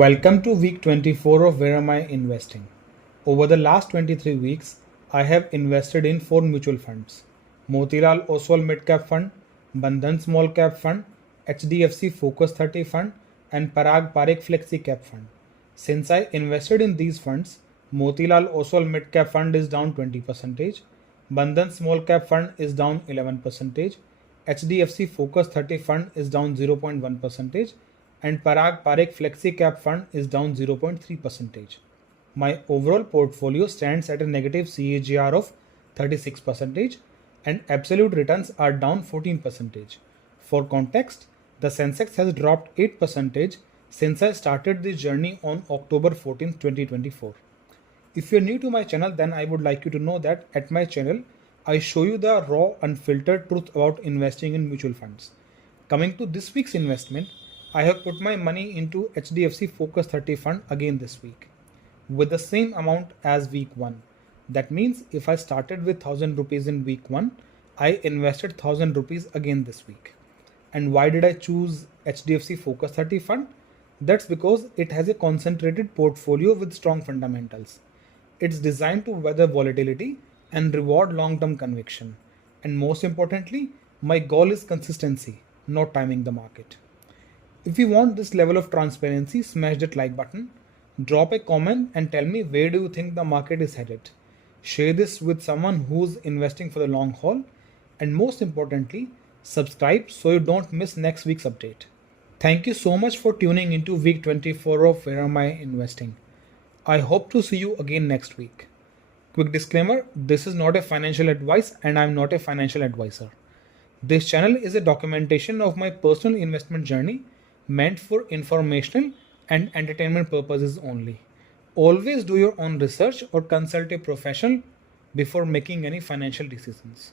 Welcome to week 24 of Where Am I Investing? Over the last 23 weeks, I have invested in 4 mutual funds: Motilal Oswal Mid Cap Fund, Bandhan Small Cap Fund, HDFC Focused 30 Fund, and Parikh Flexi Cap Fund. Since I invested in these funds, Motilal Oswal Mid Cap Fund is down 20%, Bandhan Small Cap Fund is down 11%, HDFC Focused 30 Fund is down 0.1%, and Parikh Flexi Cap Fund is down 0.3%. My overall portfolio stands at a negative CAGR of 36%, and absolute returns are down 14%. For context, the Sensex has dropped 8% since I started this journey on October 14, 2024. If you're new to my channel, then I would like you to know that at my channel, I show you the raw, unfiltered truth about investing in mutual funds. Coming to this week's investment, I have put my money into HDFC Focus 30 Fund again this week with the same amount as week 1. That means if I started with 1000 rupees in week 1, I invested 1000 rupees again this week. And why did I choose HDFC Focus 30 Fund? That's because it has a concentrated portfolio with strong fundamentals. It's designed to weather volatility and reward long-term conviction. And most importantly, my goal is consistency, not timing the market. If you want this level of transparency, smash that like button, drop a comment and tell me where do you think the market is headed. Share this with someone who's investing for the long haul, and most importantly, subscribe so you don't miss next week's update. Thank you so much for tuning into week 24 of Where Am I Investing? I hope to see you again next week. Quick disclaimer, this is not a financial advice and I'm not a financial advisor. This channel is a documentation of my personal investment journey meant for informational and entertainment purposes only. Always do your own research or consult a professional before making any financial decisions.